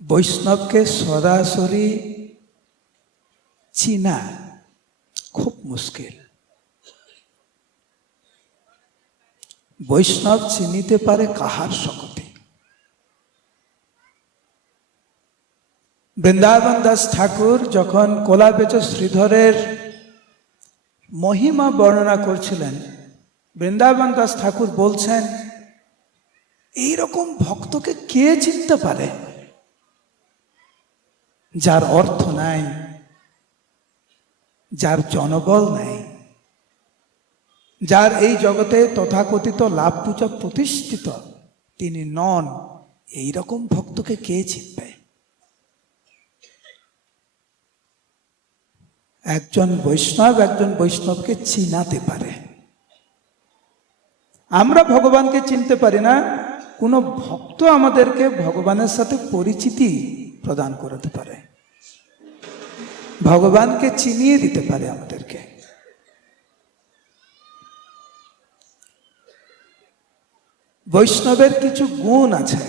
বৈষ্ণবকে সরাসরি চিনা খুব মুশকিল। বৈষ্ণব চিনিতে পারে কাহার শক্তি। বৃন্দাবন দাস ঠাকুর যখন কোলাবেচ শ্রীধরের মহিমা বর্ণনা করছিলেন, বৃন্দাবন দাস ঠাকুর বলছেন, এইরকম ভক্তকে কে চিনতে পারে যার অর্থ নাই, যার জনবল নাই, যার এই জগতে তথাকথিত লাভ পূজা প্রতিষ্ঠিত তিনি নন। এইরকম ভক্তকে কে চিনবে? একজন বৈষ্ণবকে চিনাতে পারে। আমরা ভগবানকে চিনতে পারি না, কোনো ভক্ত আমাদেরকে ভগবানের সাথে পরিচিতি প্রদান করতে পারে, ভগবানকে চিনিয়ে দিতে পারে আমাদেরকে। বৈষ্ণবের কিছু গুণ আছে,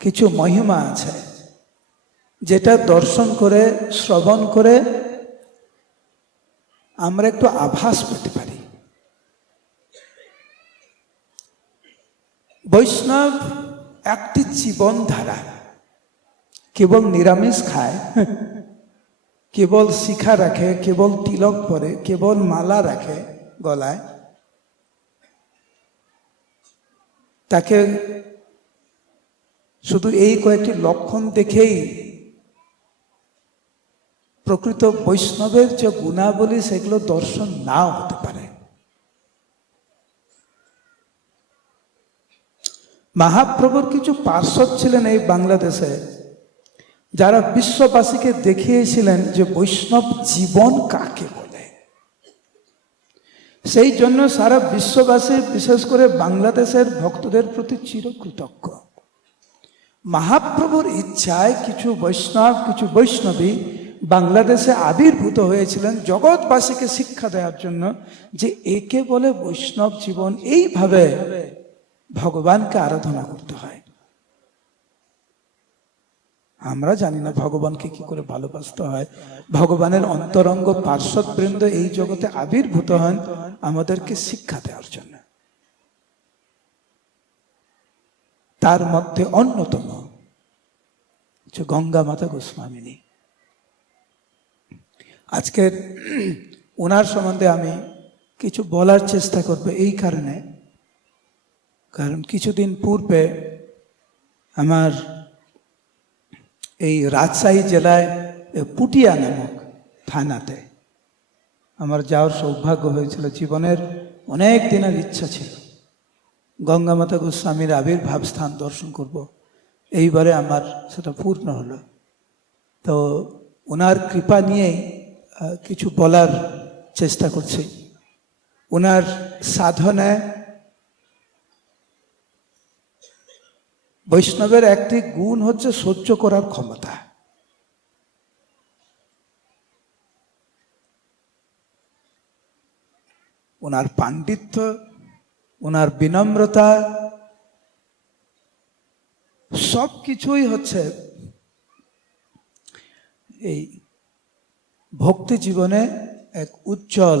কিছু মহিমা আছে, যেটা দর্শন করে, শ্রবণ করে আমরা একটু আভাস পেতে পারি। বৈষ্ণব একটি জীবনধারা, কেবল নিরামিষ খায়, কেবল শিখা রাখে, কেবল তিলক পরে, কেবল মালা রাখে গলায়, তাকে শুধু এই কয়েকটি লক্ষণ দেখেই প্রকৃত বৈষ্ণবের যে গুণাবলী সেগুলো দর্শন নাও হতে পারে। মহাপ্রভুর কিছু পার্ষদ ছিলেন এই বাংলাদেশে, যারা বিশ্ববাসীকে দেখিয়েছিলেন যে বৈষ্ণব জীবন কাকে বলে। সেই জন্য সারা বিশ্ববাসী, বিশেষ করে বাংলাদেশের ভক্তদের প্রতি চিরকৃতজ্ঞ। মহাপ্রভুর ইচ্ছায় কিছু বৈষ্ণব, কিছু বৈষ্ণবী বাংলাদেশে আবির্ভূত হয়েছিলেন জগৎবাসীকে শিক্ষা দেওয়ার জন্য যে একে বলে বৈষ্ণব জীবন, এইভাবে ভগবানকে আরাধনা করতে হয়। আমরা জানি না ভগবানকে কি করে ভালোবাসতে হয়। ভগবানের অন্তরঙ্গ পার্ষদ বৃন্দ এই জগতে আবির্ভূত হন আমাদেরকে শিক্ষা দেওয়ার জন্য। তার মধ্যে অন্যতম হচ্ছে গঙ্গা মাতা গোস্বামিনী। আজকের ওনার সম্বন্ধে আমি কিছু বলার চেষ্টা করব এই কারণে, কারণ কিছুদিন পূর্বে আমার এই রাজশাহী জেলায় পুটিয়া নামক থানাতে আমার যাওয়ার সৌভাগ্য হয়েছিল। জীবনের অনেক দিনের ইচ্ছা ছিল গঙ্গা মাতা গোস্বামীর আবির্ভাব স্থান দর্শন করব, এইবারে আমার সেটা পূর্ণ হলো। তো ওনার কৃপা নিয়েই কিছু বলার চেষ্টা করছি। ওনার সাধনায় বৈষ্ণবের একটি গুণ হচ্ছে সহ্য করার ক্ষমতা। ওনার পাণ্ডিত্য, ওনার বিনম্রতা, সব কিছুই হচ্ছে এই ভক্তি জীবনে এক উজ্জ্বল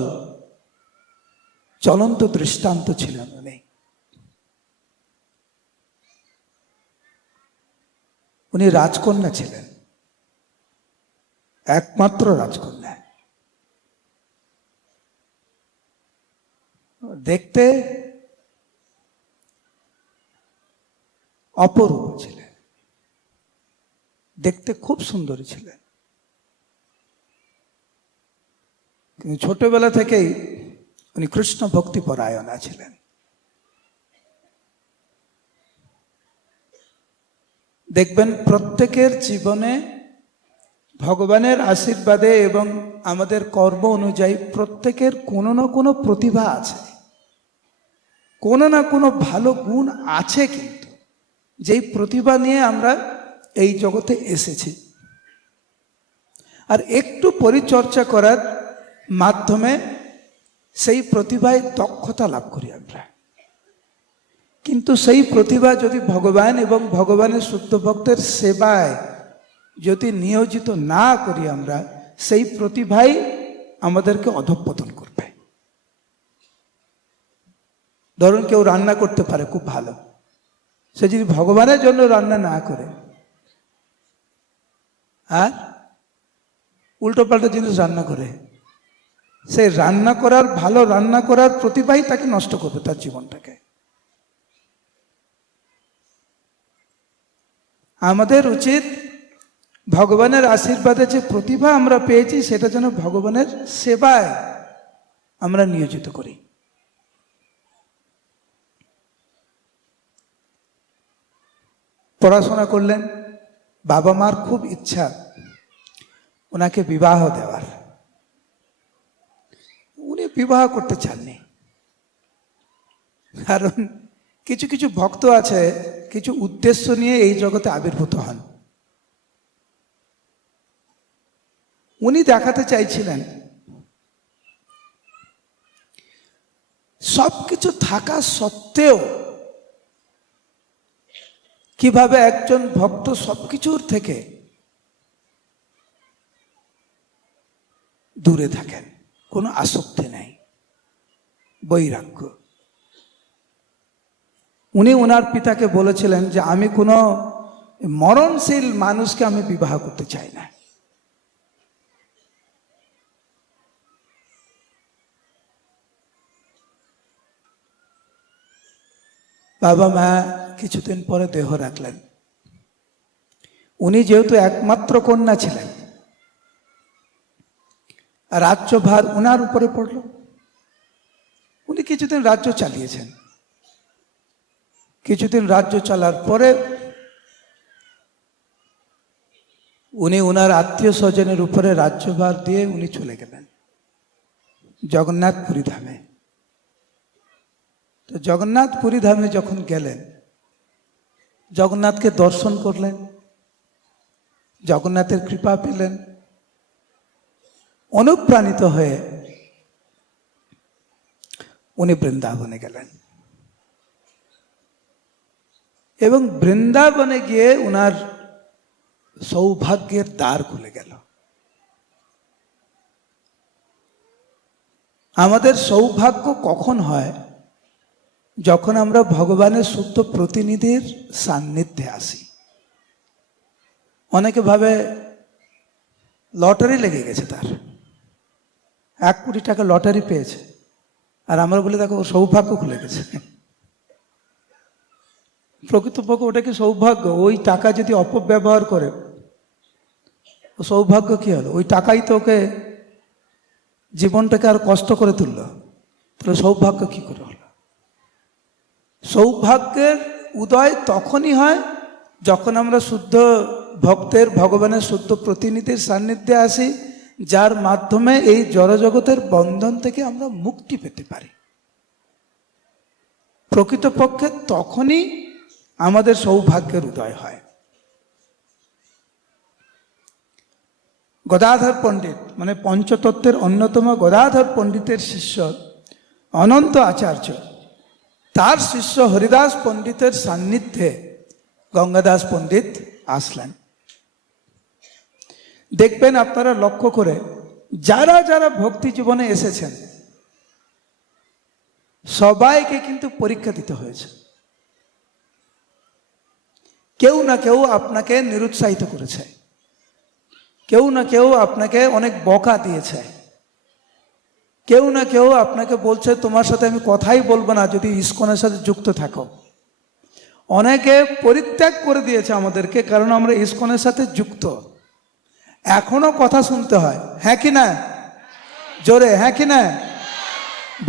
চলন্ত দৃষ্টান্ত ছিলেন উনি। উনি রাজকন্যা ছিলেন, একমাত্র রাজকন্যা। দেখতে অপরূপ ছিলেন, দেখতে খুব সুন্দরী ছিলেন। কিন্তু ছোটবেলা থেকেই উনি কৃষ্ণ ভক্তি পরায়ণা ছিলেন। দেখবেন প্রত্যেকের জীবনে ভগবানের আশীর্বাদে এবং আমাদের কর্ম অনুযায়ী প্রত্যেকের কোনো না কোনো প্রতিভা আছে, কোনো না কোনো ভালো গুণ আছে, কিন্তু যেই প্রতিভা নিয়ে আমরা এই জগতে এসেছি। আর একটু পরিচর্যা করার মাধ্যমে সেই প্রতিভায় দক্ষতা লাভ করি আমরা। কিন্তু সেই প্রতিভা যদি ভগবান এবং ভগবানের শুদ্ধ ভক্তের সেবায় যদি নিয়োজিত না করি আমরা, সেই প্রতিভাই আমাদেরকে অধঃপতন করবে। ধরুন কেউ রান্না করতে পারে খুব ভালো, সে যদি ভগবানের জন্য রান্না না করে আর উল্টো পাল্টা জিনিস রান্না করে, সে ভালো রান্না করার প্রতিভাই তাকে নষ্ট করবে, তার জীবনটাকে। আমাদের উচিত ভগবানের আশীর্বাদে যে প্রতিভা আমরা পেয়েছি সেটা যেন ভগবানের সেবায় আমরা নিয়োজিত করি। পড়াশোনা করলেন, বাবা মার খুব ইচ্ছা ওনাকে বিবাহ দেওয়ার, উনি বিবাহ করতে চাননি। কারণ কিছু কিছু ভক্ত আছে কিছু উদ্দেশ্য নিয়ে এই জগতে আবির্ভূত হন। উনি দেখাতে চাইছিলেন সবকিছু থাকা সত্ত্বেও কিভাবে একজন ভক্ত সবকিছুর থেকে দূরে থাকেন, কোনো আসক্তি নেই, বৈরাগ্য। উনি ওনার পিতাকে বলেছিলেন যে আমি কোনো মরণশীল মানুষকে আমি বিবাহ করতে চাই না। বাবা মা কিছুদিন পরে দেহ রাখলেন। উনি যেহেতু একমাত্র কন্যা ছিলেন, রাজ্যভার উনার উপরে পড়ল। উনি কিছুদিন রাজ্য চালিয়েছেন। কিছুদিন রাজ্য চলার পরে উনি ওনার আত্মীয় স্বজনের উপরে রাজ্যভার দিয়ে উনি চলে গেলেন জগন্নাথপুরী ধামে। তো জগন্নাথপুরী ধামে যখন গেলেন, জগন্নাথকে দর্শন করলেন, জগন্নাথের কৃপা পেলেন, অনুপ্রাণিত হয়ে উনি বৃন্দাবনে গেলেন এবং বৃন্দাবনে গিয়ে উনার সৌভাগ্যের দ্বার খুলে গেল। আমাদের সৌভাগ্য কখন হয়? যখন আমরা ভগবানের শুদ্ধ প্রতিনিধির সান্নিধ্যে আসি। অনেকে ভাবে লটারি লেগে গেছে, তার 1 কোটি টাকা লটারি পেয়েছে, আর আমরা বলে দেখো সৌভাগ্য খুলে গেছে। প্রকৃতপক্ষে ওটা কি সৌভাগ্য? ওই টাকা যদি অপব্যবহার করে ও সৌভাগ্য কি হলো? ওই টাকাই তো ওকে জীবনটাকে আর কষ্ট করে তুলল, তাহলে সৌভাগ্য কি করে হলো? সৌভাগ্যের উদয় তখনই হয় যখন আমরা শুদ্ধ ভক্তের, ভগবানের শুদ্ধ প্রতিনিধির সান্নিধ্যে আসি, যার মাধ্যমে এই জড়জগতের বন্ধন থেকে আমরা মুক্তি পেতে পারি। প্রকৃতপক্ষে তখনই আমাদের সৌভাগ্যের উদয় হয়। গদাধর পণ্ডিত মানে পঞ্চতত্ত্বের অন্যতম গদাধর পণ্ডিতের শিষ্য অনন্ত আচার্য, তার শিষ্য হরিদাস পণ্ডিতের সান্নিধ্যে গঙ্গাদাস পণ্ডিত আসলেন। দেখবেন আপনারা লক্ষ্য করে, যারা যারা ভক্তি জীবনে এসেছেন সবাইকে কিন্তু পরীক্ষা দিতে হয়েছে। কেউ না কেউ আপনাকে নিরুৎসাহিত করেছে, কেউ না কেউ আপনাকে অনেক বকা দিয়েছে, কেউ না কেউ আপনাকে বলছে তোমার সাথে আমি কথাই বলবো না যদি ইসকনের সাথে যুক্ত থাকো। অনেকে পরিত্যাগ করে দিয়েছে আমাদেরকে, কারণ আমরা ইসকনের সাথে যুক্ত। এখনো কথা শুনতে হয়, হ্যাঁ কি না? জোরে হ্যাঁ কি না?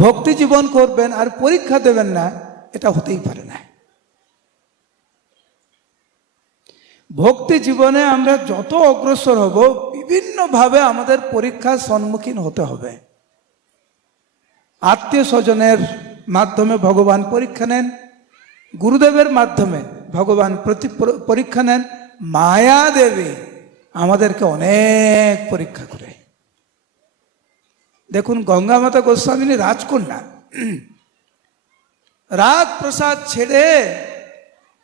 ভক্তি জীবন করবেন আর পরীক্ষা দেবেন না, এটা হতেই পারে না। ভক্তি জীবনে আমরা যত অগ্রসর হব, বিভিন্নভাবে আমাদের পরীক্ষার সম্মুখীন হতে হবে। আত্মীয় স্বজনের মাধ্যমে ভগবান পরীক্ষা নেন, গুরুদেবের মাধ্যমে ভগবান পরীক্ষা নেন, মায়া দেবী আমাদেরকে অনেক পরীক্ষা করে। দেখুন, গঙ্গা মাতা গোস্বামিনী রাজকন্যা, রাজ প্রসাদ ছেড়ে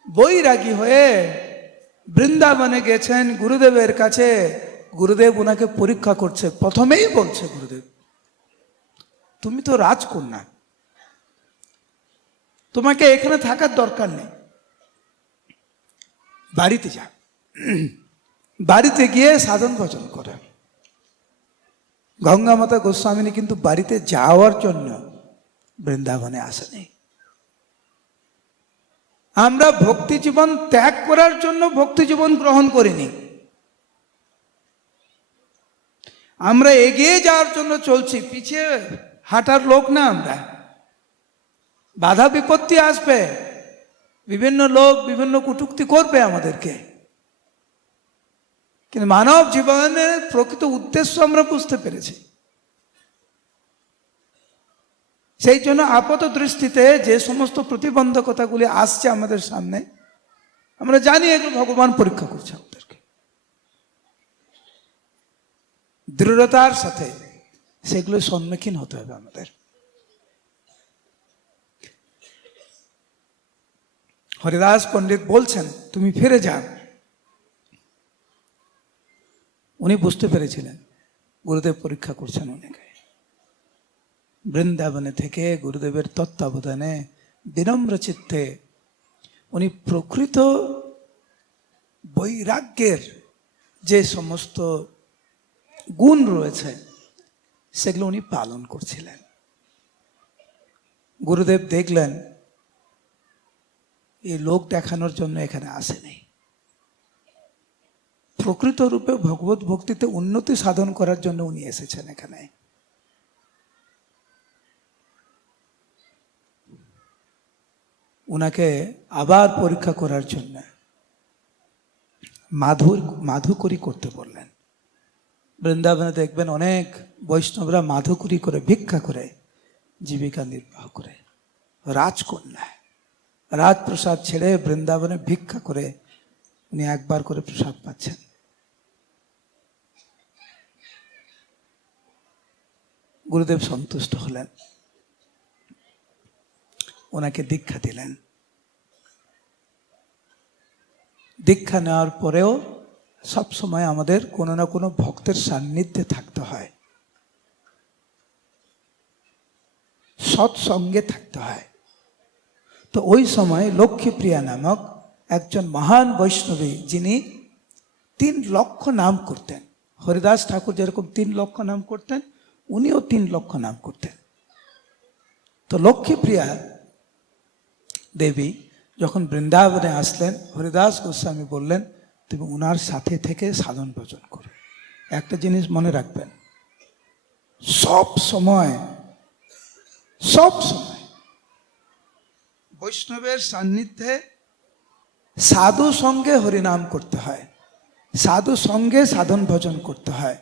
বৈরাগী হয়ে বৃন্দাবনে গেছেন গুরুদেবের কাছে। গুরুদেব ওনাকে পরীক্ষা করছে। প্রথমেই বলছে গুরুদেব, তুমি তো রাজকন্যা, তোমাকে এখানে থাকার দরকার নেই, বাড়িতে যা, বাড়িতে গিয়ে সাধন ভজন করে। গঙ্গা মাতা গোস্বামিনী কিন্তু বাড়িতে যাওয়ার জন্য বৃন্দাবনে আসেনি। আমরা ভক্তি জীবন ত্যাগ করার জন্য ভক্তি জীবন গ্রহণ করিনি, আমরা এগিয়ে যাওয়ার জন্য চলছি। পিছিয়ে হাঁটার লোক না আমরা। বাধা বিপত্তি আসবে, বিভিন্ন লোক বিভিন্ন কটূক্তি করবে আমাদেরকে, কিন্তু মানব জীবনের প্রকৃত উদ্দেশ্য আমরা বুঝতে পেরেছি। সেই জন্য আপাত দৃষ্টিতে যে সমস্ত প্রতিবন্ধকতাগুলি আসছে আমাদের সামনে, আমরা জানি এগুলো ভগবান পরীক্ষা করছে আমাদেরকে। দৃঢ়তার সাথে সেগুলো সম্মুখীন হতে হবে আমাদের। হরিদাস পণ্ডিত বলছেন তুমি ফিরে যাও। উনি বুঝতে পেরেছিলেন গুরুদেব পরীক্ষা করছেন উনাকে। বৃন্দাবনে থেকে গুরুদেবের তত্ত্বাবধানে বিনম্র চিত্তে উনি প্রকৃত বৈরাগ্যের যে সমস্ত গুণ রয়েছে সেগুলো উনি পালন করছিলেন। গুরুদেব দেখলেন এই লোক দেখানোর জন্য এখানে আসেনি, প্রকৃত রূপে ভগবত ভক্তিতে উন্নতি সাধন করার জন্য উনি এসেছেন এখানে। উনাকে আবার পরীক্ষা করার জন্য মাধুকরী করতে বললেন। বৃন্দাবনে দেখবেন অনেক বৈষ্ণবরা মাধুকরী করে ভিক্ষা করে জীবিকা নির্বাহ করে। রাজকন্যা রাজপ্রসাদ ছেড়ে বৃন্দাবনে ভিক্ষা করে উনি একবার করে প্রসাদ পাচ্ছেন। গুরুদেব সন্তুষ্ট হলেন, ওনাকে দীক্ষা দিলেন। দীক্ষা নেওয়ার পরেও সব সময় আমাদের কোনো না কোনো ভক্তের সান্নিধ্যে থাকতে হয়, সৎসঙ্গে থাকতে হয়। তো ওই সময় লক্ষ্মীপ্রিয়া নামক একজন মহান বৈষ্ণবী, যিনি 3 লক্ষ নাম করতেন। হরিদাস ঠাকুর যেরকম 3 লক্ষ নাম করতেন, উনিও 3 লক্ষ নাম করতেন। তো লক্ষ্মীপ্রিয়া দেবী যখন বৃন্দাবনে আসলেন, হরিদাস গোস্বামী বললেন তুমি উনার সাথে থেকে সাধন ভজন করো। একটা জিনিস মনে রাখবেন, সব সময় বৈষ্ণবের সান্নিধ্যে সাধু সঙ্গে হরিনাম করতে হয়, সাধু সঙ্গে সাধন ভজন করতে হয়,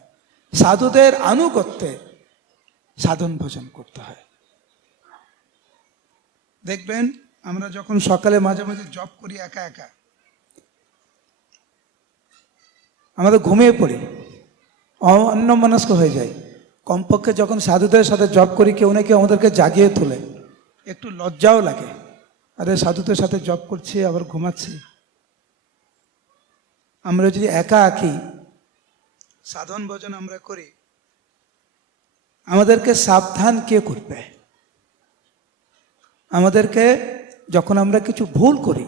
সাধুদের আনুগত্যে সাধন ভজন করতে হয়। দেখবেন আমরা যখন সকালে মাঝে মাঝে জপ করি একা একা, আমাদের ঘুমিয়ে পড়ি, অন্যমনস্ক হয়ে যায়। কমপক্ষে যখন সাধুদের সাথে জপ করি কেউ না কেউ আমাদেরকে জাগিয়ে তোলে, একটু লজ্জাও লাগে, আরে সাধুদের সাথে জপ করছি আবার ঘুমাচ্ছি। আমরা যদি একা আঁকি সাধন ভজন আমরা করি, আমাদেরকে সাবধান কে করবে? আমাদেরকে যখন আমরা কিছু ভুল করি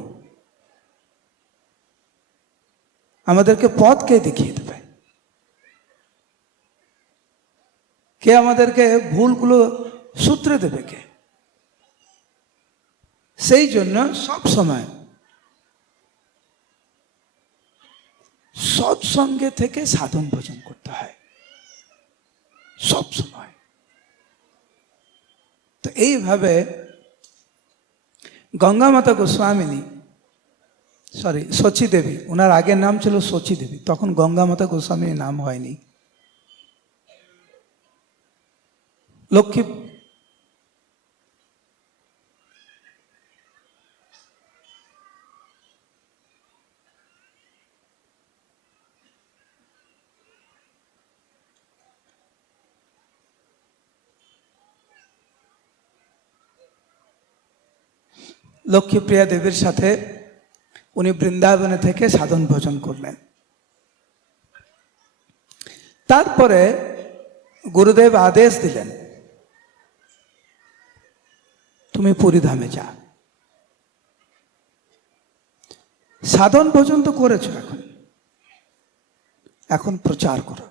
আমাদেরকে পথ কে দেখিয়ে দেবে? কে আমাদেরকে ভুলগুলো সূত্রে দেবে কে? সেই জন্য সব সময় সৎসঙ্গে থেকে সাধন ভজন করতে হয়, সব সময়। তো এইভাবে গঙ্গা মাতা গোস্বামিনী, শচী দেবী, ওনার আগের নাম ছিল শচী দেবী, তখন গঙ্গা মাতা গোস্বামীর নাম হয়নি। লক্ষ্মী লক্ষ্মীপ্রিয়া দেবীর সাথে উনি বৃন্দাবনে থেকে সাধন ভজন করলেন। তারপরে গুরুদেব আদেশ দিলেন, তুমি পুরীধামে যা। সাধন ভজন তো করেছ, এখন প্রচার করো।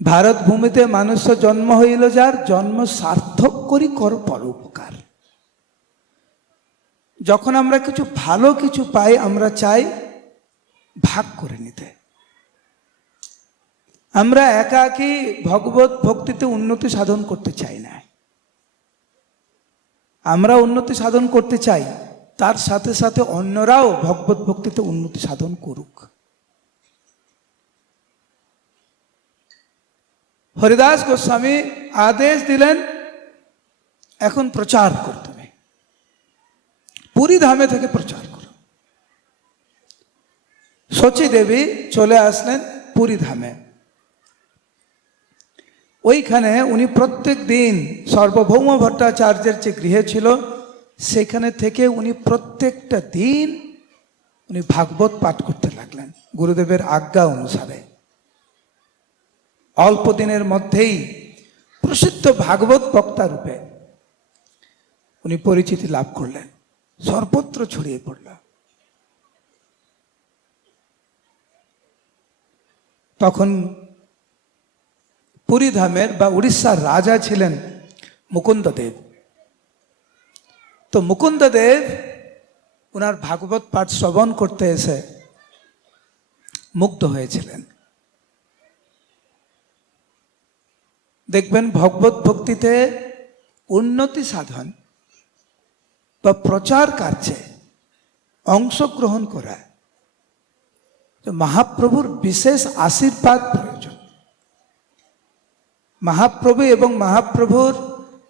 ভারত ভূমিতে মানুষ জন্ম হইল যার, জন্ম সার্থক করি কর পরোপকার। যখন আমরা কিছু ভালো কিছু পাই, আমরা চাই ভাগ করে নিতে। আমরা একাকী ভগবত ভক্তিতে উন্নতি সাধন করতে চাই না। আমরা উন্নতি সাধন করতে চাই, তার সাথে সাথে অন্যরাও ভগবত ভক্তিতে উন্নতি সাধন করুক। হরিদাস গোস্বামী আদেশ দিলেন, এখন প্রচার করো, তুমি পুরী ধামে থেকে প্রচার করো। শচী দেবী চলে আসলেন পুরী ধামে। ওইখানে উনি প্রত্যেক দিন সার্বভৌম ভট্টাচার্যের যে গৃহে ছিল, সেখানে থেকে উনি প্রত্যেকটা দিন উনি ভাগবত পাঠ করতে লাগলেন গুরুদেবের আজ্ঞা অনুসারে। অল্প দিনের মধ্যেই প্রসিদ্ধ ভাগবত বক্তা রূপে উনি পরিচিতি লাভ করলেন, সর্বত্র ছড়িয়ে পড়ল। তখন পুরীধামের বা উড়িষ্যার রাজা ছিলেন মুকুন্দদেব। তো মুকুন্দদেব ওনার ভাগবত পাঠ শ্রবণ করতে এসে মুগ্ধ হয়েছিলেন। দেখবেন ভগবত ভক্তিতে উন্নতি সাধন বা প্রচার কার্যে অংশগ্রহণ করা মহাপ্রভুর বিশেষ আশীর্বাদ প্রয়োজন। মহাপ্রভু এবং মহাপ্রভুর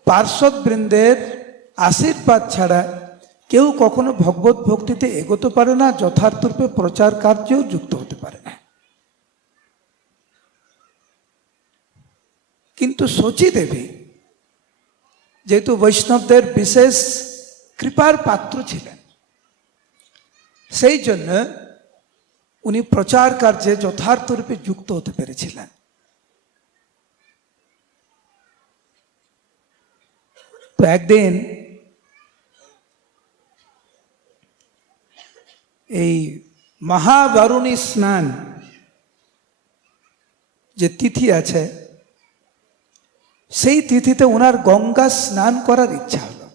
পার্ষদ বৃন্দের আশীর্বাদ ছাড়া কেউ কখনো ভগবত ভক্তিতে এগোতে পারে না, যথার্থরূপে প্রচার কার্যেও যুক্ত হতে পারে না। কিন্তু শচী দেবী যেহেতু বৈষ্ণবদের বিশেষ কৃপার পাত্র ছিলেন, সেই জন্য উনি প্রচার কার্যে যথার্থরূপে যুক্ত হতে পেরেছিলেন। তো একদিন এই মহাবরুণী স্নান যে তিথি আছে, সেই তিথিতে ওনার গঙ্গা স্নান করার ইচ্ছা হলো।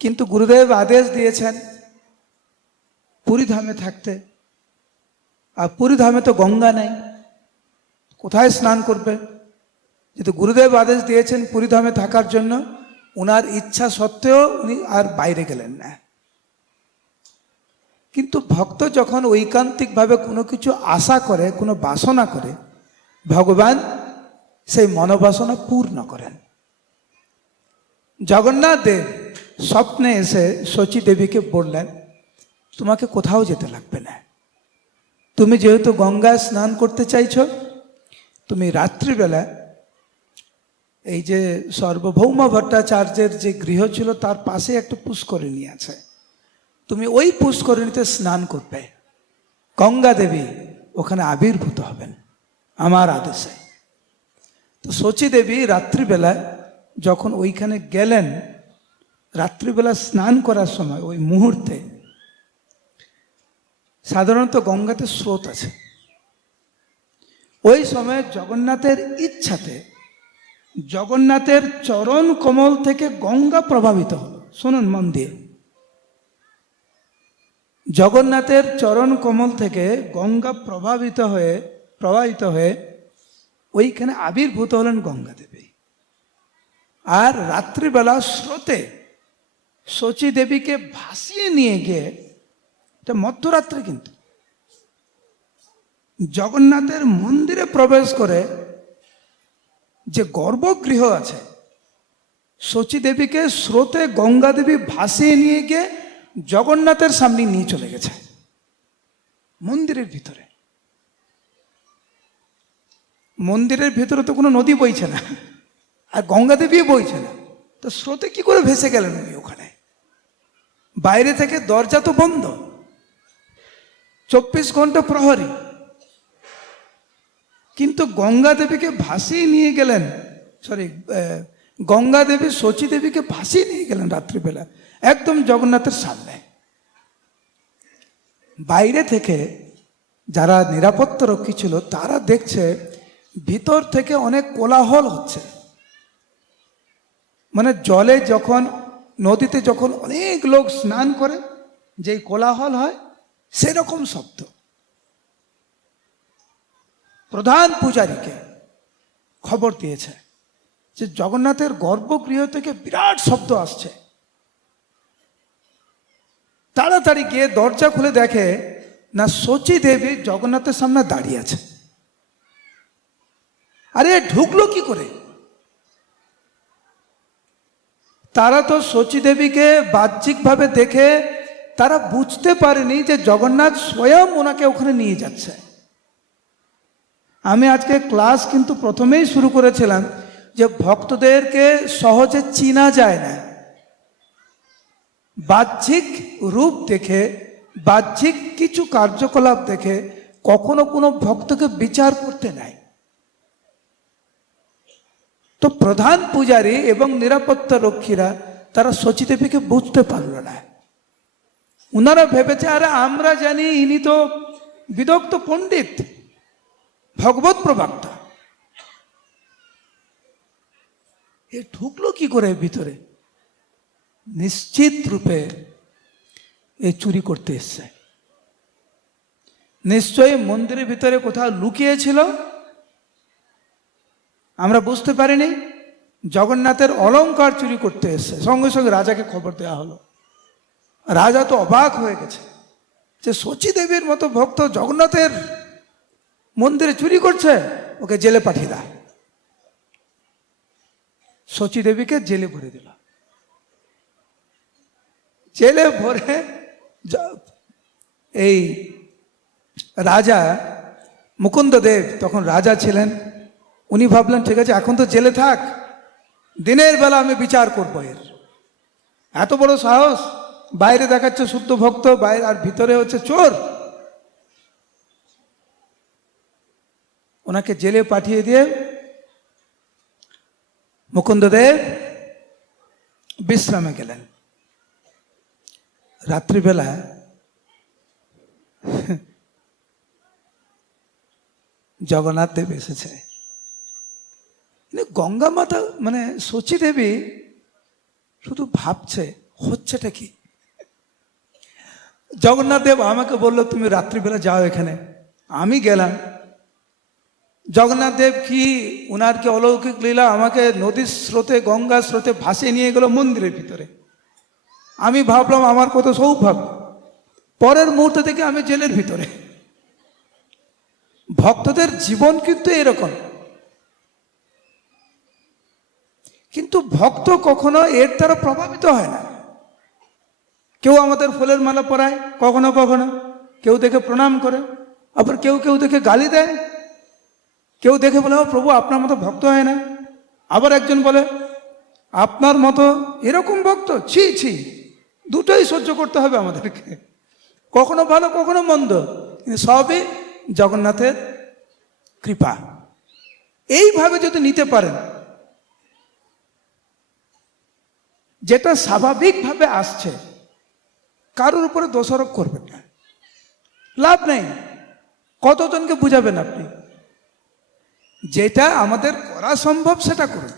কিন্তু গুরুদেব আদেশ দিয়েছেন পুরীধামে থাকতে, আর পুরীধামে তো গঙ্গা নেই, কোথায় স্নান করবে? যেহেতু গুরুদেব আদেশ দিয়েছেন পুরীধামে থাকার জন্য, ওনার ইচ্ছা সত্ত্বেও উনি আর বাইরে গেলেন না। কিন্তু ভক্ত যখন ঐকান্তিকভাবে কোনো কিছু আশা করে, কোনো বাসনা করে, ভগবান সেই মনোবাসনা পূর্ণ করেন। জগন্নাথ দেব স্বপ্নে এসে শচী দেবীকে বললেন, তোমাকে কোথাও যেতে লাগবে না, তুমি যেহেতু গঙ্গায় স্নান করতে চাইছ, তুমি রাত্রিবেলা এই যে সার্বভৌম ভট্টাচার্যের যে গৃহ ছিল তার পাশে একটা পুষ্করিণী আছে, তুমি ওই পুষ্করিণীতে স্নান করবে। গঙ্গা দেবী ওখানে আবির্ভূত হবেন আমার আদেশে। তো শচী দেবী রাত্রিবেলা যখন ওইখানে গেলেন, রাত্রিবেলা স্নান করার সময় ওই মুহূর্তে সাধারণত গঙ্গাতে স্রোত আছে, ওই সময় জগন্নাথের ইচ্ছাতে জগন্নাথের চরণ কমল থেকে গঙ্গা প্রভাবিত হলো। শুনুন মন দিয়ে, জগন্নাথের চরণ কমল থেকে গঙ্গা প্রবাহিত হয়ে ওইখানে আবির্ভূত হলেন গঙ্গা দেবী। আর রাত্রিবেলা স্রোতে শচী দেবীকে ভাসিয়ে নিয়ে গিয়ে, এটা মধ্যরাত্রে কিন্তু, জগন্নাথের মন্দিরে প্রবেশ করে যে গর্ভগৃহ আছে, শচী দেবীকে স্রোতে গঙ্গা দেবী ভাসিয়ে নিয়ে গিয়ে জগন্নাথের সামনে নিয়ে চলে গেছে মন্দিরের ভিতরে। মন্দিরের ভিতরে তো কোনো নদী বইছে না, আর গঙ্গা দেবী বইছে না, তো স্রোতে কি করে ভেসে গেলেন উনি ওখানে? বাইরে থেকে দরজা তো বন্ধ, 24 ঘন্টা প্রহরী, কিন্তু গঙ্গা দেবীকে ভাসিয়ে নিয়ে গেলেন, গঙ্গা দেবী শচী দেবীকে ভাসিয়ে নিয়ে গেলেন রাত্রিবেলা একদম জগন্নাথের সামনে। বাইরে থেকে যারা নিরাপত্তা রক্ষী ছিল তারা দেখছে ভিতর থেকে অনেক কোলাহল হচ্ছে, মানে জলে যখন, নদীতে যখন অনেক লোক স্নান করে যেই কোলাহল হয় সেরকম শব্দ। প্রধান পূজারীকে খবর দিয়েছে যে জগন্নাথের গর্ভগৃহ থেকে বিরাট শব্দ আসছে। তাড়াতাড়ি গিয়ে দরজা খুলে দেখে না শচী দেবী জগন্নাথের সামনে দাঁড়িয়ে আছে। আরে ঢুকলো কি করে? তারা তো শচী দেবীকে বাহ্যিকভাবে দেখে তারা বুঝতে পারেনি যে জগন্নাথ স্বয়ং ওনাকে ওখানে নিয়ে যাচ্ছে। আমি আজকে ক্লাস কিন্তু প্রথমেই শুরু করেছিলাম যে ভক্তদেরকে সহজে চিনা যায় না, বাহ্যিক রূপ দেখে, বাহ্যিক কিছু কার্যকলাপ দেখে কখনো কোনো ভক্তকে বিচার করতে নাই। তো প্রধান পূজারী এবং নিরাপত্তা রক্ষীরা তারা শচী দেবীকে বুঝতে পারল না। ওনারা ভেবেছে আরে আমরা জানি ইনি তো বিদগ্ধ পণ্ডিত, ভগবত প্রবক্তা, এ ঢুকলো কি করে ভিতরে? নিশ্চিত রূপে এ চুরি করতে এসছে, নিশ্চয়ই মন্দিরের ভিতরে কোথাও লুকিয়েছিল, আমরা বুঝতে পারিনি। জগন্নাথের অলংকার চুরি করতে এসছে। সঙ্গে সঙ্গে রাজাকে খবর দেওয়া হলো। রাজা তো অবাক হয়ে গেছে যে শচী দেবীর মতো ভক্ত জগন্নাথের মন্দিরে চুরি করছে, ওকে জেলে পাঠিয়ে দেয়। শচী দেবীকে জেলে ভরে দিল। জেলে ভরে এই রাজা মুকুন্দদেব তখন রাজা ছিলেন, উনি ভাবলেন ঠিক আছে এখন তো জেলে থাক, দিনের বেলা আমি বিচার করবো। এর এত বড় সাহস, বাইরে দেখাচ্ছে শুদ্ধ ভক্ত, বাইরে আর ভিতরে হচ্ছে চোর। ওনাকে জেলে পাঠিয়ে দিয়ে মুকুন্দদেব বিশ্রামে গেলেন। রাত্রিবেলা জগন্নাথ দেব এসেছে। গঙ্গা মাতা মানে শচী দেবী শুধু ভাবছে হচ্ছেটা কি। জগন্নাথ দেব আমাকে বললো তুমি রাত্রিবেলা যাও এখানে। আমি গেলাম। জগন্নাথ দেব কি উনার কি অলৌকিক লীলা, আমাকে নদীর স্রোতে, গঙ্গা স্রোতে ভাসিয়ে নিয়ে গেল মন্দিরের ভিতরে। আমি ভাবলাম আমার কত সৌভাগ্য, পরের মুহূর্তে থেকে আমি জেলের ভিতরে। ভক্তদের জীবন কিন্তু এরকম, কিন্তু ভক্ত কখনো এর দ্বারা প্রভাবিত হয় না। কেউ আমাদের ফুলের মালা পরায় কখনো কখনো, কেউ দেখে প্রণাম করে, আবার কেউ কেউ দেখে গালি দেয়, কেউ দেখে বলে প্রভু আপনার মতো ভক্ত হয় না। আবার একজন বলে আপনার মতো এরকম ভক্ত, ছি ছি। দুটোই সহ্য করতে হবে আমাদেরকে, কখনো ভালো কখনো মন্দ, কিন্তু সবই জগন্নাথের কৃপা। এইভাবে যদি নিতে পারেন, যেটা স্বাভাবিকভাবে আসছে, কারোর উপরে দোষারোপ করবেন না, লাভ নেই। কতজনকে বুঝাবেন আপনি? যেটা আমাদের করা সম্ভব সেটা করুন,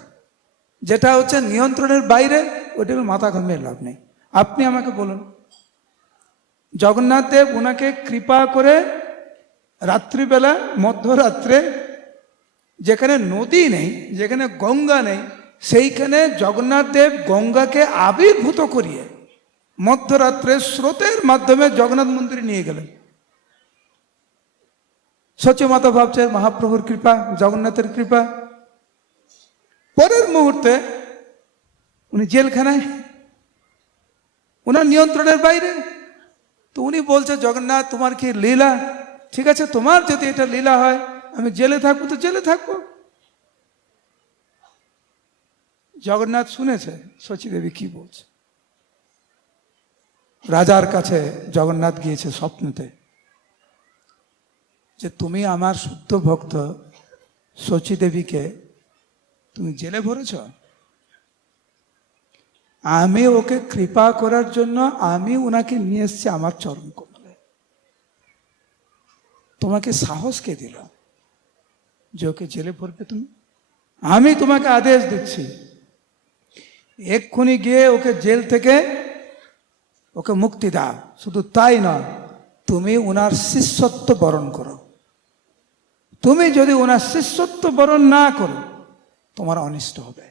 যেটা হচ্ছে নিয়ন্ত্রণের বাইরে ওটা মাথা ঘামিয়ে লাভ নেই। আপনি আমাকে বলুন, জগন্নাথ দেব ওনাকে কৃপা করে রাত্রিবেলা, মধ্যরাত্রে, যেখানে নদী নেই, যেখানে গঙ্গা নেই, সেইখানে জগন্নাথ দেব গঙ্গাকে আবির্ভূত করিয়ে মধ্যরাত্রে স্রোতের মাধ্যমে জগন্নাথ মন্দিরে নিয়ে গেলেন। শচী মাতা ভাবছে মহাপ্রভুর কৃপা, জগন্নাথের কৃপা। পরের মুহূর্তে উনি জেলখানায়, ওনার নিয়ন্ত্রণের বাইরে। তো উনি বলছে জগন্নাথ তোমার কি লীলা, ঠিক আছে তোমার যদি এটা লীলা হয় আমি জেলে থাকবো তো জেলে থাকবো। জগন্নাথ শুনেছে শচীদেবী কি বলছে। রাজার কাছে জগন্নাথ গিয়েছে স্বপ্নতে, যে তুমি আমার শুদ্ধ ভক্ত শচীদেবীকে তুমি জেলে ভরেছ, আমি ওকে কৃপা করার জন্য আমি ওনাকে নিয়ে এসেছি আমার চরণ কমলে। তোমাকে সাহস কে দিল যে ওকে জেলে ভরবে তুমি? আমি তোমাকে আদেশ দিচ্ছি, এক্ষুনি গিয়ে ওকে জেল থেকে ওকে মুক্তি দাও। শুধু তাই নয়, তুমি ওনার শিষ্যত্ব বরণ করো। তুমি যদি ওনার শিষ্যত্ব বরণ না করো, তোমার অনিষ্ট হবে।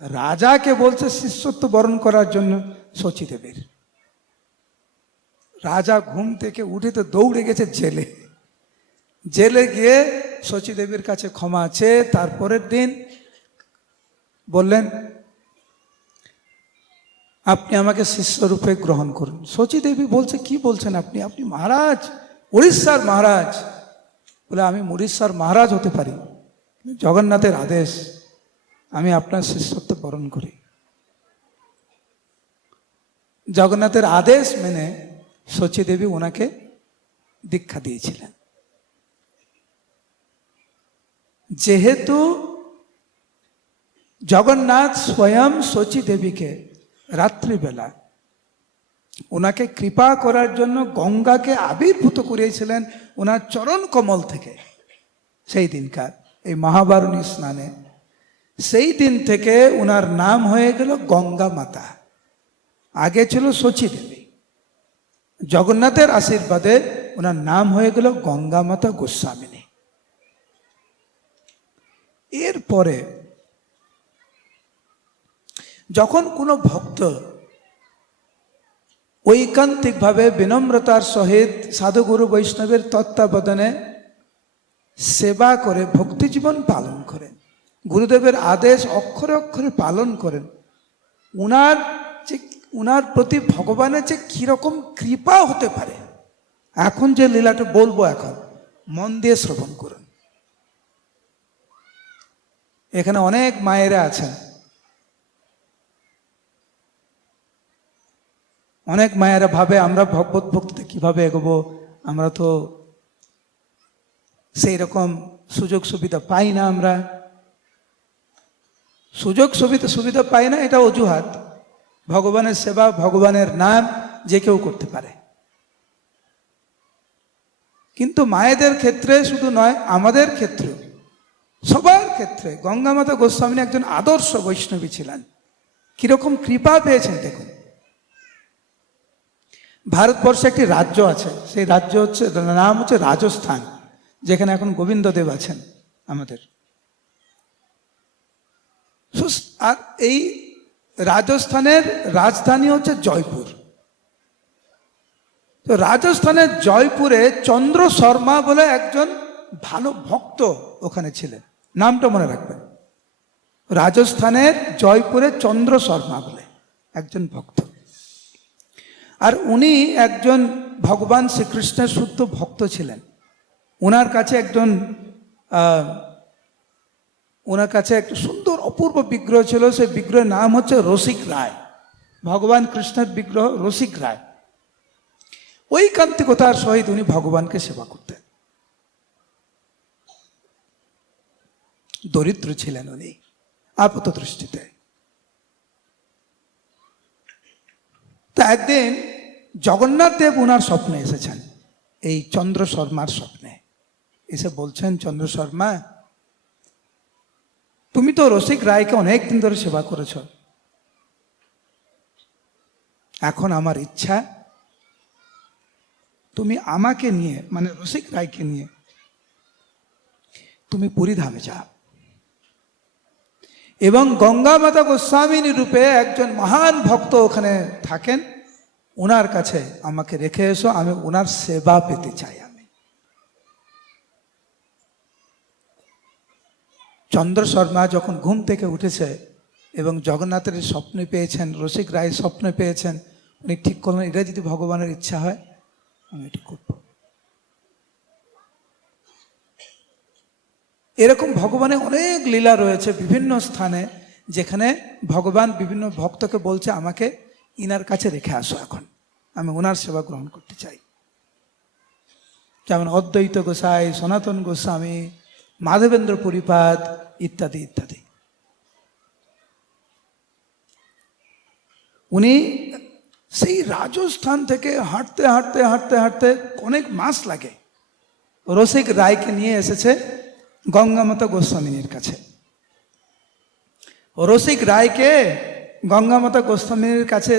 রাজাকে বলছে শিষ্যত্ব বরণ করার জন্য শচীদেবীর। রাজা ঘুম থেকে উঠে তো দৌড়ে গেছে জেলে। জেলে গিয়ে শচীদেবীর কাছে ক্ষমা আছে। তারপরের দিন বললেন, আপনি আমাকে শিষ্যরূপে গ্রহণ করুন। শচীদেবী বলছে, কি বলছেন আপনি? আপনি মহারাজ, উড়িষ্যার মহারাজ। বলে, আমি উড়িষ্যার মহারাজ হতে পারি, জগন্নাথের আদেশ, আমি আপনার শিষ্যত্ব বরণ করি। জগন্নাথের আদেশ মেনে শচীদেবী ওনাকে দীক্ষা দিয়েছিলেন। যেহেতু জগন্নাথ স্বয়ং শচীদেবীকে রাত্রিবেলা ওনাকে কৃপা করার জন্য গঙ্গাকে আবির্ভূত করিয়েছিলেন ওনার চরণ কমল থেকে, সেই দিনকার এই মহাবারণী স্নানে, সেই দিন থেকে ওনার নাম হয়ে গেল গঙ্গা মাতা। আগে ছিল শচীদেবী। জগন্নাথের আশীর্বাদে ওনার নাম হয়ে গেল গঙ্গা মাতা গোস্বামিনী। এরপরে যখন কোনো ভক্ত ঐকান্তিকভাবে বিনম্রতার সহিত সাধুগুরু বৈষ্ণবের তত্ত্বাবধানে সেবা করে ভক্তি জীবন পালন করেন, গুরুদেবের আদেশ অক্ষরে অক্ষরে পালন করেন, উনার প্রতি ভগবানের যে কিরকম কৃপা হতে পারে, এখন যে লীলাটা বলবো, এখন মন দিয়ে শ্রবণ করুন। এখানে অনেক মায়েরা আছেন, অনেক মায়েরা ভাবে আমরা ভগবত ভক্তিতে কিভাবে এগোবো, আমরা তো সেই রকম সুযোগ সুবিধা পাই না। আমরা সুযোগ সুবিধা পাই না, এটা অজুহাত। ভগবানের সেবা, ভগবানের নাম যে কেউ করতে পারে। কিন্তু মায়েদের ক্ষেত্রে শুধু নয়, আমাদের ক্ষেত্রে, সবার ক্ষেত্রে গঙ্গা মাতা গোস্বামী একজন আদর্শ বৈষ্ণবী ছিলেন। কিরকম কৃপা পেয়েছেন দেখুন। ভারতবর্ষে একটি রাজ্য আছে, সেই রাজ্য হচ্ছে, নাম হচ্ছে রাজস্থান, যেখানে এখন গোবিন্দদেব আছেন আমাদের। আর এই রাজস্থানের রাজধানী হচ্ছে জয়পুর। তো রাজস্থানের জয়পুরে চন্দ্র শর্মা বলে একজন ভালো ভক্ত ওখানে ছিলেন, নামটা মনে রাখবেন। রাজস্থানের জয়পুরে চন্দ্র শর্মা বলে একজন ভক্ত। আর উনি একজন ভগবান শ্রীকৃষ্ণের শুদ্ধ ভক্ত ছিলেন। ওনার কাছে একটা সুন্দর অপূর্ব বিগ্রহ ছিল। সেই বিগ্রহের নাম হচ্ছে রসিক রায়। ভগবান কৃষ্ণের বিগ্রহ রসিক রায়। ঐকান্তিকতার সহিত উনি ভগবানকে সেবা করতেন। দরিদ্র ছিলেন উনি আপাত দৃষ্টিতে। তা একদিন জগন্নাথ দেব ওনার স্বপ্নে এসেছেন, এই চন্দ্র শর্মার স্বপ্নে এসে বলছেন, চন্দ্র শর্মা, তুমি তো রসিক রায়কে অনেক দিন ধরে সেবা করেছ, এখন আমার ইচ্ছা তুমি আমাকে নিয়ে, মানে রসিক রায়কে নিয়ে তুমি পুরী ধামে যাও এবং গঙ্গা মাতা গোস্বামিনী রূপে একজন মহান ভক্ত ওখানে থাকেন, ওনার কাছে আমাকে রেখে এসো, আমি ওনার সেবা পেতে চাই। আমি চন্দ্র শর্মা যখন ঘুম থেকে উঠেছে এবং জগন্নাথের স্বপ্নে পেয়েছেন, রসিক রায় স্বপ্নে পেয়েছেন, উনি ঠিক করলেন, এটা যদি ভগবানের ইচ্ছা হয় আমি এটা করব। এরকম ভগবানের অনেক লীলা রয়েছে বিভিন্ন স্থানে, যেখানে ভগবান বিভিন্ন ভক্তকে বলছে আমাকে ইনার কাছে রেখে আসো, এখন আমি ওনার সেবা গ্রহণ করতে চাই। যেমন অদ্বৈত গোসাই, সনাতন গোস্বামী, মাধবেন্দ্র পরিপাদ ইত্যাদি ইত্যাদি। উনি সেই রাজস্থান থেকে হাঁটতে হাঁটতে হাঁটতে হাঁটতে অনেক মাস লাগে রসিক রায়কে নিয়ে এসেছে গঙ্গামাতা গোস্বামিনীর কাছে। রসিক রায়কে গঙ্গামাতা গোস্বামিনীর কাছে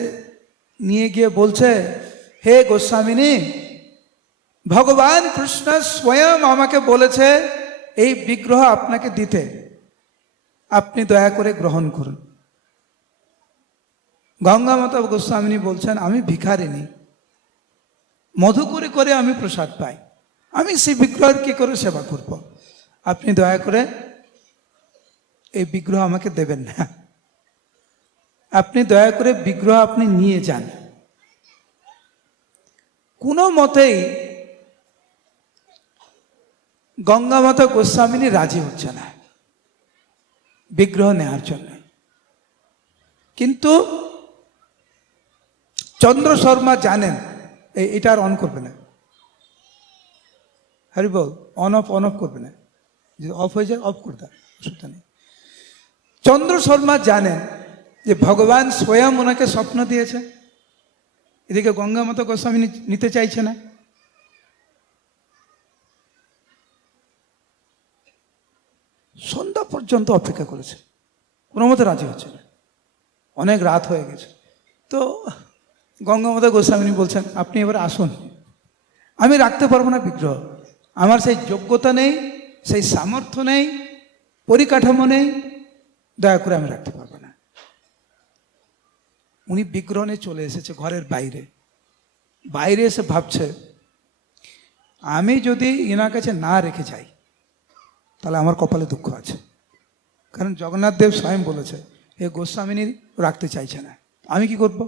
নিয়ে গিয়ে বলছে, হে গোস্বামিনী, ভগবান কৃষ্ণ স্বয়ং আমাকে বলেছে এই বিগ্রহ আপনাকে দিতে, আপনি দয়া করে গ্রহণ করুন। গঙ্গামাতা গোস্বামিনী বলছেন, আমি ভিখারিনী, মধু করে করে আমি প্রসাদ পাই, আমি সেই বিগ্রহের কি করে সেবা করব? আপনি দয়া করে এই বিগ্রহ আমাকে দেবেন না, আপনি দয়া করে বিগ্রহ আপনি নিয়ে যান। কোনো মতেই গঙ্গামাতা গোস্বামিনী রাজি হচ্ছে না বিগ্রহ নেওয়ার জন্য। কিন্তু চন্দ্র শর্মা জানেন, এটা আর অন করবে না, হরি বল, অন অফ করবে না, যদি অফ হয়ে যায় অফ করে দেয়, অসুবিধা নেই। চন্দ্র শর্মা জানেন যে ভগবান স্বয়ং ওনাকে স্বপ্ন দিয়েছে, এদিকে গঙ্গামাতা গোস্বামী নিতে চাইছে না। সন্ধ্যা পর্যন্ত অপেক্ষা করেছে, কোনো মতে রাজি হচ্ছে না, অনেক রাত হয়ে গেছে। তো গঙ্গামাতা গোস্বামী বলছেন, আপনি এবার আসুন, আমি রাখতে পারবো না বিগ্রহ, আমার সেই যোগ্যতা নেই, সেই সামর্থ্য নেই, পরিকাঠামো নেই, দয়া করে আমি রাখতে পারবো না। উনি বিগ্রহ নিয়ে চলে এসেছে ঘরের বাইরে, বাইরে এসে ভাবছে, আমি যদি এনার কাছে না রেখে যাই তাহলে আমার কপালে দুঃখ আছে। কারণ জগন্নাথ দেব স্বয়ং বলেছে, এ গোস্বামিনী রাখতে চাইছে না, আমি কি করব?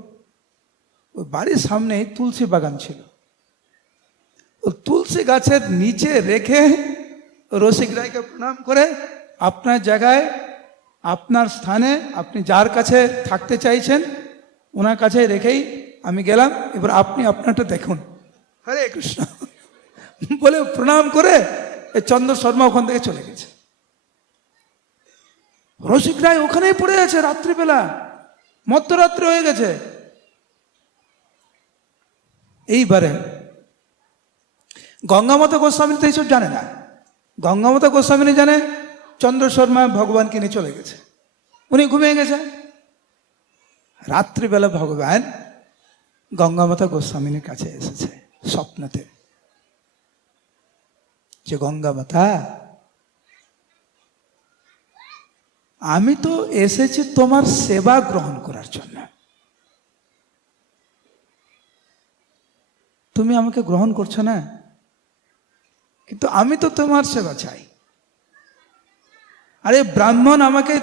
ওই বাড়ির সামনে তুলসী বাগান ছিল, ও তুলসী গাছের নিচে রেখে রসিক রায়কে প্রণাম করে, আপনার জায়গায়, আপনার স্থানে, আপনি যার কাছে থাকতে চাইছেন ওনার কাছে রেখেই আমি গেলাম, এবার আপনি আপনারটা দেখুন, হরে কৃষ্ণ বলে প্রণাম করে চন্দ্র শর্মা ওখান থেকে চলে গেছে। রসিক রায় ওখানেই পড়ে আছে, রাত্রিবেলা, মধ্যরাত্রি হয়ে গেছে। এইবারে গঙ্গামাতা গোস্বামী তো এইসব জানে না, গঙ্গামাতা গোস্বামী জানে চন্দ্র শর্মা ভগবানকে নিয়ে চলে গেছে, উনি ঘুমিয়ে গেছে। রাত্রিবেলা ভগবান গঙ্গামাতা গোস্বামীর কাছে এসেছে স্বপ্নতে, যে গঙ্গামাতা, আমি তো এসেছি তোমার সেবা গ্রহণ করার জন্য, তুমি আমাকে গ্রহণ করছো না, কিন্তু আমি তো তোমার সেবা চাই। আরে ব্রাহ্মণ আমাকে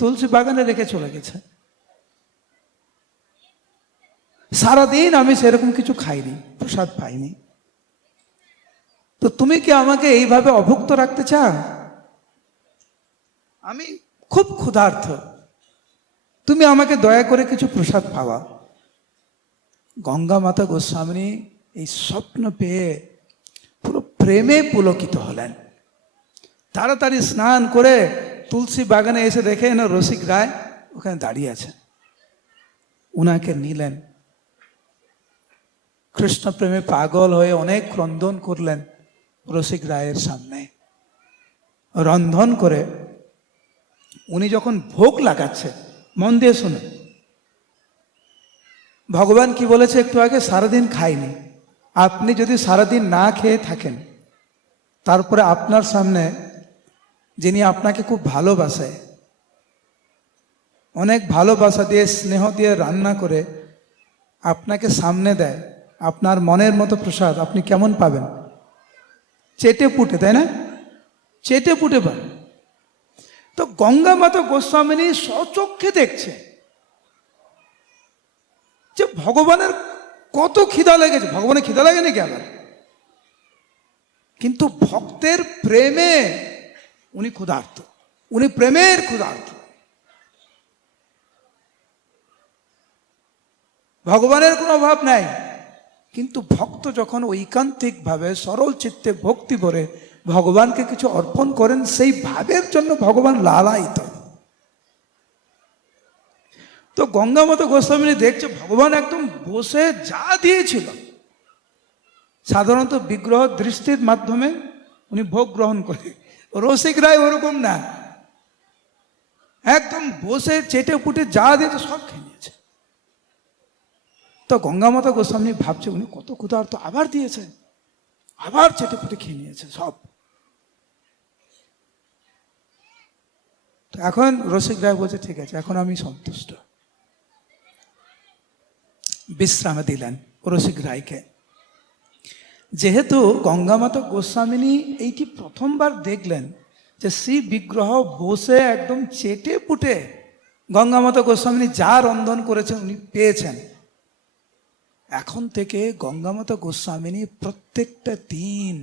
তুলসী বাগানে রেখে চলে গেছে, সারাদিন আমি সেরকম কিছু খাইনি, প্রসাদ পাইনি, তো তুমি কি আমাকে এইভাবে অভুক্ত রাখতে চাও? আমি খুব ক্ষুধার্ত, তুমি আমাকে দয়া করে কিছু প্রসাদ খাওয়া। গঙ্গামাতা গোস্বামী এই স্বপ্ন পেয়ে পুরো প্রেমে পুলকিত হলেন, তাড়াতাড়ি স্নান করে তুলসী বাগানে এসে দেখে না রসিক রায় ওখানে দাঁড়িয়ে আছেন, উনাকে নিলেন, কৃষ্ণ প্রেমে পাগল হয়ে অনেক ক্রন্দন করলেন রসিক রায়ের সামনে। রন্ধন করে উনি যখন ভোগ লাগাচ্ছে, মন দিয়ে শুনুন, ভগবান কি বলেছে একটু আগে, সারাদিন খাইনি, আপনি যদি সারাদিন না খেয়ে থাকেন, তারপরে আপনার সামনে যিনি আপনাকে খুব ভালোবাসে, অনেক ভালোবাসা দিয়ে স্নেহ দিয়ে রান্না করে আপনাকে সামনে দেয়, আপনার মনের মতো প্রসাদ আপনি কেমন পাবেন? চেটে পুটে, তাই না? চেটে পুটে পাবেন। তো গঙ্গামাতা গোস্বামিনী স্বচক্ষে দেখছে যে ভগবানের কত খিদা লেগেছে, ভগবানের খিদা লাগে নাকি আবার, কিন্তু ভক্তের প্রেমে উনি ক্ষুধার্ত, উনি প্রেমের ক্ষুধার্ত। ভগবানের কোনো অভাব নাই, কিন্তু ভক্ত যখন ঐকান্তিকভাবে সরল চিত্তে ভক্তি ভরে ভগবানকে কিছু অর্পণ করেন, সেই ভাবের জন্য ভগবান লালায়িত। তো গঙ্গামাতা গোস্বামী দেখছে ভগবান একদম বসে যা দিয়েছিল, সাধারণত বিগ্রহ দৃষ্টির মাধ্যমে উনি ভোগ গ্রহণ করে, রসিক রায় ওরকম না, একদম বসে চেটে পুটে যা দিয়েছে সব খেয়ে নিয়েছে। তো গঙ্গামাতা গোস্বামী ভাবছে উনি কত ক্ষুধার্ত, আবার দিয়েছে, আবার চেটে পুটে খেয়ে নিয়েছে সব। তো এখন রসিক রায় বলছে ঠিক আছে, এখন আমি সন্তুষ্ট। বিশ্রামে দিলেন রসিক রায়কে। যেহেতু গঙ্গামাতা গোস্বামিনী এইটি প্রথমবার দেখলেন যে শ্রী বিগ্রহ বসে একদম চেটে পুটে গঙ্গামাতা গোস্বামিনী যা রন্ধন করেছেন উনি পেয়েছেন, এখন থেকে গঙ্গামাতা গোস্বামিনী প্রত্যেকটা দিন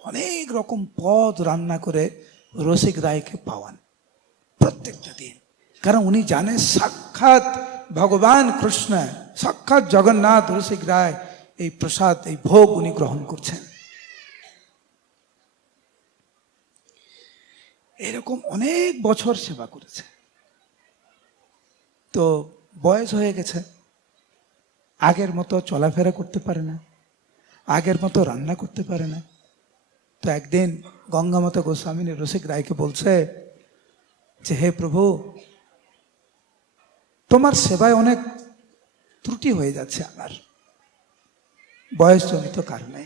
অনেক রকম পদ রান্না করে রসিক রায়কে পাওয়ান, প্রত্যেকটা দিন। কারণ উনি জানেন সাক্ষাৎ ভগবান কৃষ্ণ, সাক্ষাৎ জগন্নাথ রসিক রায় এই প্রসাদ, এই ভোগ উনি গ্রহণ করছেন। এরকম অনেক বছর সেবা করেছে। তো বয়স হয়ে গেছে, আগের মতো চলাফেরা করতে পারে না, আগের মতো রান্না করতে পারে না। তো একদিন গঙ্গামাতা গোস্বামী রসিক রায়কে বলছে যে হে প্রভু, তোমার সেবায় অনেক ত্রুটি হয়ে যাচ্ছে, আমার বয়সজনিত কারণে,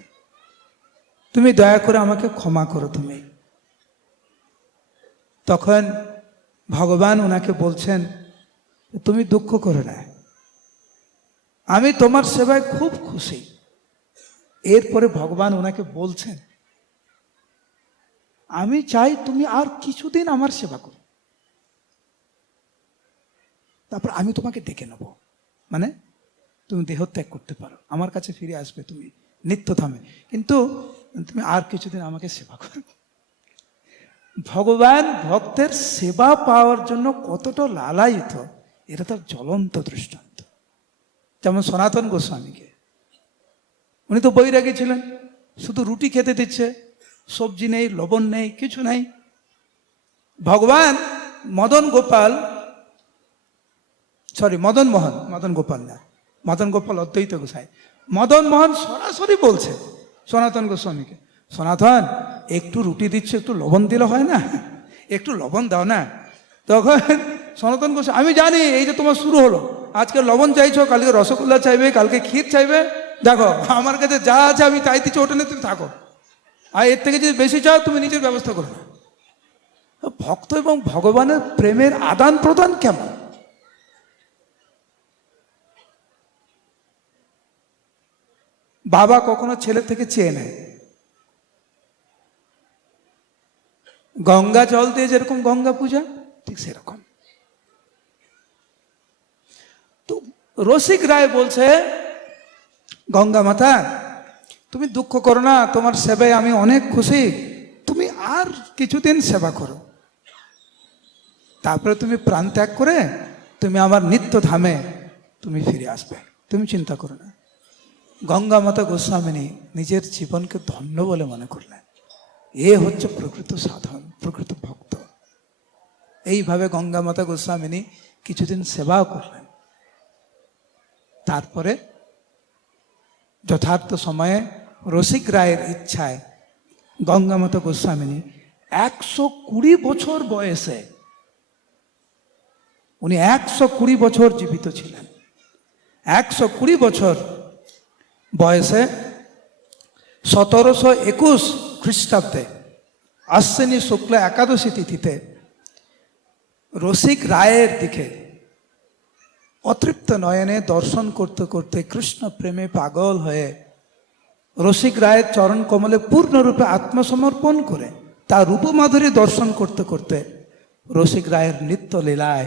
তুমি দয়া করে আমাকে ক্ষমা করো তুমি। তখন ভগবান ওনাকে বলছেন তুমি দুঃখ করো না, আমি তোমার সেবায় খুব খুশি। এরপরে ভগবান ওনাকে বলছেন আমি চাই তুমি আর কিছুদিন আমার সেবা করো, তারপর আমি তোমাকে ডেকে নেব, মানে তুমি দেহত্যাগ করতে পারো, আমার কাছে ফিরে আসবে তুমি নিত্য থামে, কিন্তু তুমি আর কিছুদিন আমাকে সেবা করো। ভগবান ভক্তের সেবা পাওয়ার জন্য কতটা লালায়িত, এটা তার জ্বলন্ত দৃষ্টান্ত। যেমন সনাতন গোস্বামীকে, উনি তো বৈরাগী ছিলেন, শুধু রুটি খেতে দিচ্ছে, সবজি নেই, লবণ নেই, কিছু নেই। ভগবান মদন মোহন, মদন গোপাল না, মদন গোপাল অদ্বৈত গোসাই, মদন মোহন সরাসরি বলছে সনাতন গোস্বামীকে, সনাতন একটু রুটি দিচ্ছে, একটু লবণ দিলে হয় না, একটু লবণ দাও না। তখন সনাতন গোস্বামী, আমি জানি এই যে তোমার শুরু হলো, আজকে লবণ চাইছো, কালকে রসগোল্লা চাইবে, কালকে ক্ষীর চাইবে, দেখো আমার কাছে যা আছে আমি তাই দিচ্ছি, ওটা নিয়ে তুমি থাকো, আর এর থেকে যদি বেশি চাও তুমি নিজের ব্যবস্থা করো। ভক্ত এবং ভগবানের প্রেমের আদান প্রদান কেমন। বাবা কখনো ছেলে থেকে চেয়ে নেয়, গঙ্গা জল দিয়ে যেরকম গঙ্গা পূজা ঠিক সেরকম। তো রসিক রায় বলছে গঙ্গা মাতা তুমি দুঃখ করো না, তোমার সেবায় আমি অনেক খুশি, তুমি আর কিছুদিন সেবা করো, তারপরে তুমি প্রাণ ত্যাগ করে তুমি আমার নিত্য ধামে তুমি ফিরে আসবে, তুমি চিন্তা করো না। গঙ্গা মাতা গোস্বামিনী নিজের জীবনকে ধন্য বলে মনে করলেন, এ হচ্ছে প্রকৃত সাধন, প্রকৃত ভক্ত। এইভাবে গঙ্গা মাতা গোস্বামিনী কিছুদিন সেবাও করলেন। তারপরে যথার্থ সময়ে রসিক রায়ের ইচ্ছায় গঙ্গা মাতা গোস্বামিনী 120 বছর বয়সে, উনি 120 বছর জীবিত ছিলেন, 120 বছর বয়সে 1721 খ্রিস্টাব্দে আশ্বিনী শুক্লা একাদশী তিথিতে রসিক রায়ের দিকে অতৃপ্ত নয়নে দর্শন করতে করতে কৃষ্ণ প্রেমে পাগল হয়ে রসিক রায়ের চরণ কমলে পূর্ণরূপে আত্মসমর্পণ করে তার রূপমাধুরী দর্শন করতে করতে রসিক রায়ের নিত্য লীলায়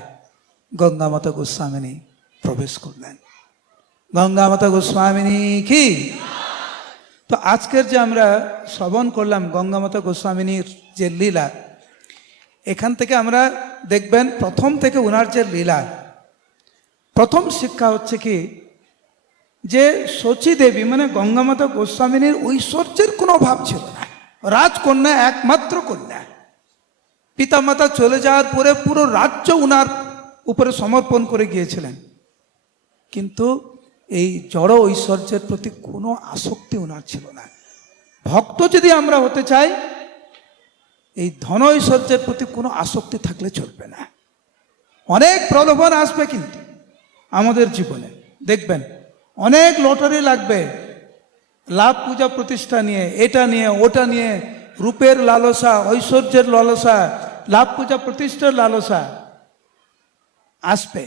গঙ্গা মাতা গোস্বামিনী প্রবেশ করলেন। গঙ্গা মাতা গোস্বামিনী কি। তো আজকের যে আমরা শ্রবণ করলাম গঙ্গা মাতা গোস্বামিনীর যে লীলা, এখান থেকে আমরা দেখবেন প্রথম থেকে ওনার যে লীলা, প্রথম শিক্ষা হচ্ছে কি, যে শচী দেবী মানে গঙ্গামাতা গোস্বামিনীর ঐশ্বর্যের কোনো অভাব ছিল না। রাজকন্যা, একমাত্র কন্যা। পিতামাতা চলে যাওয়ার পরে পুরো রাজ্য উনার উপরে সমর্পণ করে গিয়েছিলেন, কিন্তু এই জড় ঐশ্বর্যের প্রতি কোনো আসক্তি উনার ছিল না। ভক্ত যদি আমরা হতে চাই, এই ধন ঐশ্বর্যের প্রতি কোনো আসক্তি থাকলে চলবে না। অনেক প্রলোভন আসবে কিন্তু আমাদের জীবনে, দেখবেন অনেক লটারি লাগবে, লাভ পূজা প্রতিষ্ঠা নিয়ে, এটা নিয়ে ওটা নিয়ে, রূপের লালসা, ঐশ্বর্যের লালসা, লাভ পূজা প্রতিষ্ঠার লালসা আসবে।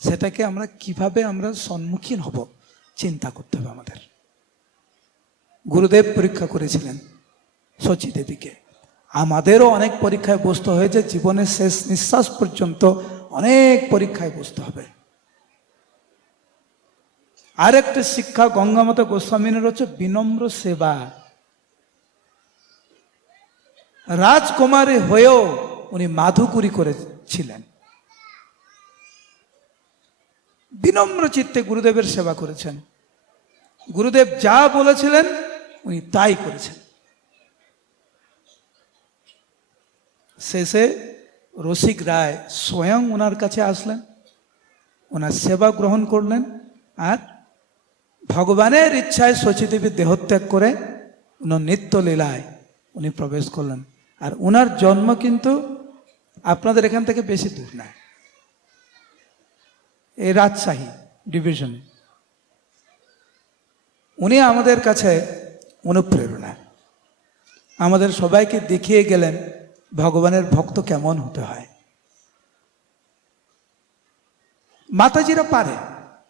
সেটাকে আমরা কিভাবে আমরা সম্মুখীন হব চিন্তা করতে হবে আমাদের। গুরুদেব পরীক্ষা করেছিলেন শচী দেবীকে, আমাদেরও অনেক পরীক্ষায় বসতে হয়েছে। জীবনের শেষ নিঃশ্বাস পর্যন্ত অনেক পরীক্ষায় বসতে হবে। আরেকটা শিক্ষা গঙ্গামাতা গোস্বামীর হচ্ছে বিনম্র সেবা। রাজকুমারী হয়েও উনি মাধুকরী করেছিলেন, বিনম্র চিত্তে গুরুদেবের সেবা করেছেন। গুরুদেব যা বলেছিলেন উনি তাই করেছেন। শেষে রসিক রায় স্বয়ং ওনার কাছে আসলেন, ওনার সেবা গ্রহণ করলেন, আর ভগবানের ইচ্ছায় শচী দেবী দেহত্যাগ করে ওনার নিত্য লীলায় উনি প্রবেশ করলেন। আর ওনার জন্ম কিন্তু আপনাদের এখান থেকে বেশি দূর না, এই রাজশাহী ডিভিশনে। উনি আমাদের কাছে অনুপ্রেরণা, আমাদের সবাইকে দেখিয়ে গেলেন ভগবানের ভক্ত কেমন হতে হয়। মাতাজিরা পারে,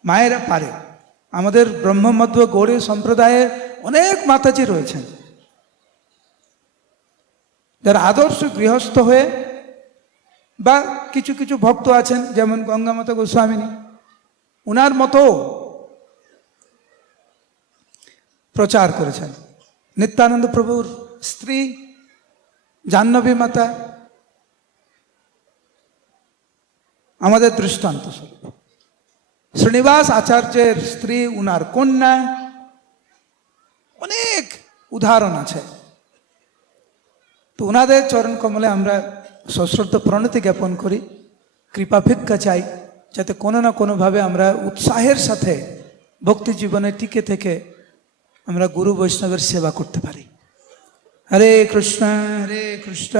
মায়েরা পারে। আমাদের ব্রহ্মমধ্ব গৌড়ী সম্প্রদায়ে অনেক মাতাজি রয়েছেন যারা আদর্শ গৃহস্থ হয়ে, বা কিছু কিছু ভক্ত আছেন যেমন গঙ্গামাতা গোস্বামিনী, উনার মতো প্রচার করেছেন। নিত্যানন্দ প্রভুর স্ত্রী জাহ্নবী মাতা আমাদের দৃষ্টান্ত স্বরূপ। শ্রীনিবাস আচার্যের স্ত্রী, উনার কন্যা, অনেক উদাহরণ আছে। তো ওনাদের চরণ কমলে আমরা সশ্রদ্ধ প্রণতি জ্ঞাপন করি, কৃপা ভিক্ষা চাই, যাতে কোনো না কোনোভাবে আমরা উৎসাহের সাথে ভক্তি জীবনে টিকে থেকে আমরা গুরু বৈষ্ণবের সেবা করতে পারি। হরে কৃষ্ণ কৃষ্ণ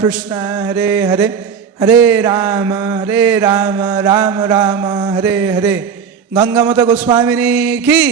কৃষ্ণ হরে হরে, হরে রাম রাম রাম হরে হরে। গঙ্গামাতা গোস্বামিনী কি।